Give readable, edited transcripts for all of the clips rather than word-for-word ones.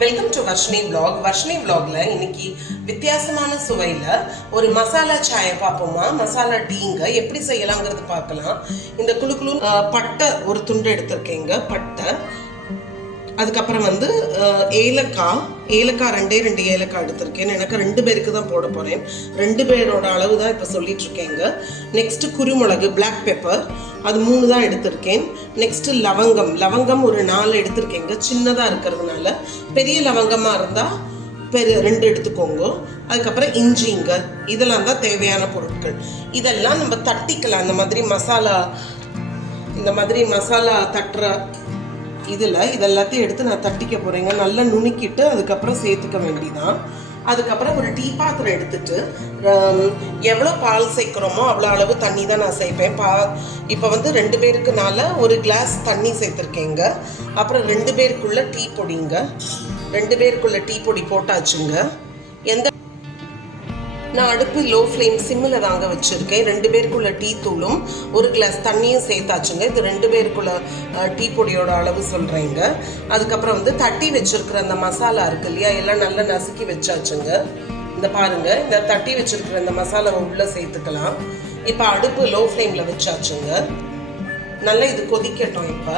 Welcome to Varshini vlog. Varshini vlogல இன்னைக்கு வித்தியாசமான சுவையில் ஒரு மசாலா சாயை பார்ப்போமா. மசாலா டீங்க எப்படி செய்யலாங்கிறது பார்க்கலாம். இந்த குழு பட்டை ஒரு துண்டு எடுத்திருக்கேங்க, பட்டை. அதுக்கப்புறம் ஏலக்காய் ரெண்டு ஏலக்காய் எடுத்திருக்கேன். எனக்கு 2 பேருக்கு தான் போட போகிறேன். 2 பேரோட அளவு தான் இப்போ சொல்லிட்டு இருக்கேங்க. நெக்ஸ்ட்டு குருமிளகு, பிளாக் பெப்பர், அது 3 தான் எடுத்திருக்கேன். நெக்ஸ்ட்டு லவங்கம் ஒரு 4 எடுத்திருக்கேங்க. சின்னதாக இருக்கிறதுனால, பெரிய லவங்கமாக இருந்தால் 2 எடுத்துக்கோங்க. அதுக்கப்புறம் இஞ்சிங்க, இதெல்லாம் தான் தேவையான பொருட்கள். இதெல்லாம் நம்ம தட்டிக்கலாம். இந்த மாதிரி மசாலா தட்டுற இதெல்லாத்தையும் எடுத்து நான் தட்டிக்க போகிறேங்க. நல்லா நுணுக்கிட்டு அதுக்கப்புறம் சேர்த்துக்க வேண்டிதான். அதுக்கப்புறம் ஒரு டீ பாத்திரம் எடுத்துட்டு எவ்வளோ பால் சேர்க்குறோமோ அவ்வளோ அளவு தண்ணி தான் நான் சேர்ப்பேன். இப்போ 2 பேருக்குனால 1 கிளாஸ் தண்ணி சேர்த்துருக்கேங்க. அப்புறம் 2 பேருக்குள்ள டீ பொடிங்க, 2 பேருக்குள்ள டீ பொடி போட்டாச்சுங்க. நான் அடுப்பு லோ ஃப்ளேம் சிம்மில் தாங்க வச்சுருக்கேன். 2 பேருக்குள்ள டீ தூளும் 1 கிளாஸ் தண்ணியும் சேர்த்தாச்சுங்க. இது 2 பேருக்குள்ள டீ பொடியோட அளவு சொல்கிறேங்க. அதுக்கப்புறம் தட்டி வச்சுருக்கிற அந்த மசாலா இருக்கு இல்லையா, எல்லாம் நல்லா நசுக்கி வச்சாச்சுங்க. இந்த பாருங்கள், இந்த தட்டி வச்சுருக்கிற இந்த மசாலாவை உள்ளே சேர்த்துக்கலாம். இப்போ அடுப்பு லோ ஃப்ளேமில் வச்சாச்சுங்க. நல்லா இது கொதிக்கட்டும். இப்போ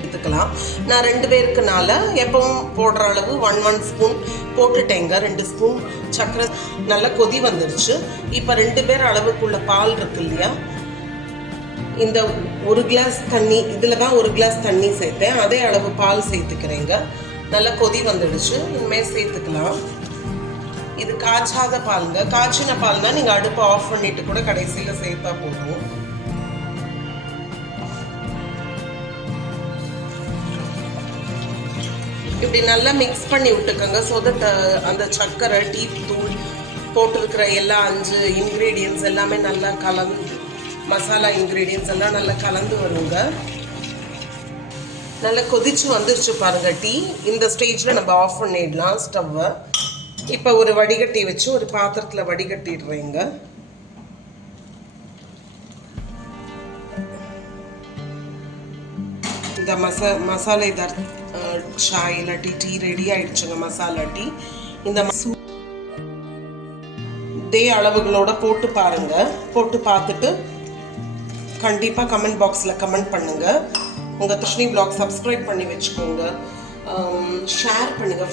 எடுத்துக்கலாம். நான் 2 பேருக்குனால எப்பவும் போடுற அளவு 1 ஸ்பூன் போட்டுட்டேங்க. 2 ஸ்பூன் சர்க்கரை. நல்லா கொதி வந்துருச்சு. இப்போ 2 பேர் அளவுக்குள்ள பால் இருக்கு இல்லையா, இந்த 1 கிளாஸ் தண்ணி, இதில் தான் 1 கிளாஸ் தண்ணி சேர்த்தேன். அதே அளவு பால் சேர்த்துக்கிறேங்க. நல்லா கொதி வந்துடுச்சு. இனிமேல் சேர்த்துக்கலாம். இது காய்ச்சாத பாலுங்க. காய்ச்சின பால்னா நீங்கள் அடுப்பை ஆஃப் பண்ணிட்டு கூட கடைசியில் சேர்த்தா போதும். இப்படி நல்லா மிக்ஸ் பண்ணி விட்டுக்கோங்க. ஸோ தட் அந்த சர்க்கரை, டீ தூள் போட்டிருக்கிற எல்லா 5 இன்க்ரீடியன்ட்ஸ் எல்லாமே நல்லா கலந்து, மசாலா இன்க்ரீடியன்ட்ஸ் எல்லாம் நல்லா கலந்து வருங்க. நல்லா கொதிச்சு வந்துருச்சு பாருங்க டீ. இந்த ஸ்டேஜில் நம்ம ஆஃப் பண்ணிடலாம் ஸ்டவ்வை. இப்போ ஒரு வடிகட்டி வச்சு ஒரு பாத்திரத்தில் வடிகட்டிடுறேங்க. இந்த மசாலேதார் சாய் இல்லாட்டி டீ ரெடி ஆயிடுச்சுங்க. மசாலா டீ இந்த இதே அளவுகளோட போட்டு பாருங்க. போட்டு பார்த்துட்டு கண்டிப்பாக கமெண்ட் பாக்ஸில் கமெண்ட் பண்ணுங்க. உங்கள் வர்ஷினி vlog சப்ஸ்கிரைப் பண்ணி வச்சுக்கோங்க, ஷேர் பண்ணுங்க.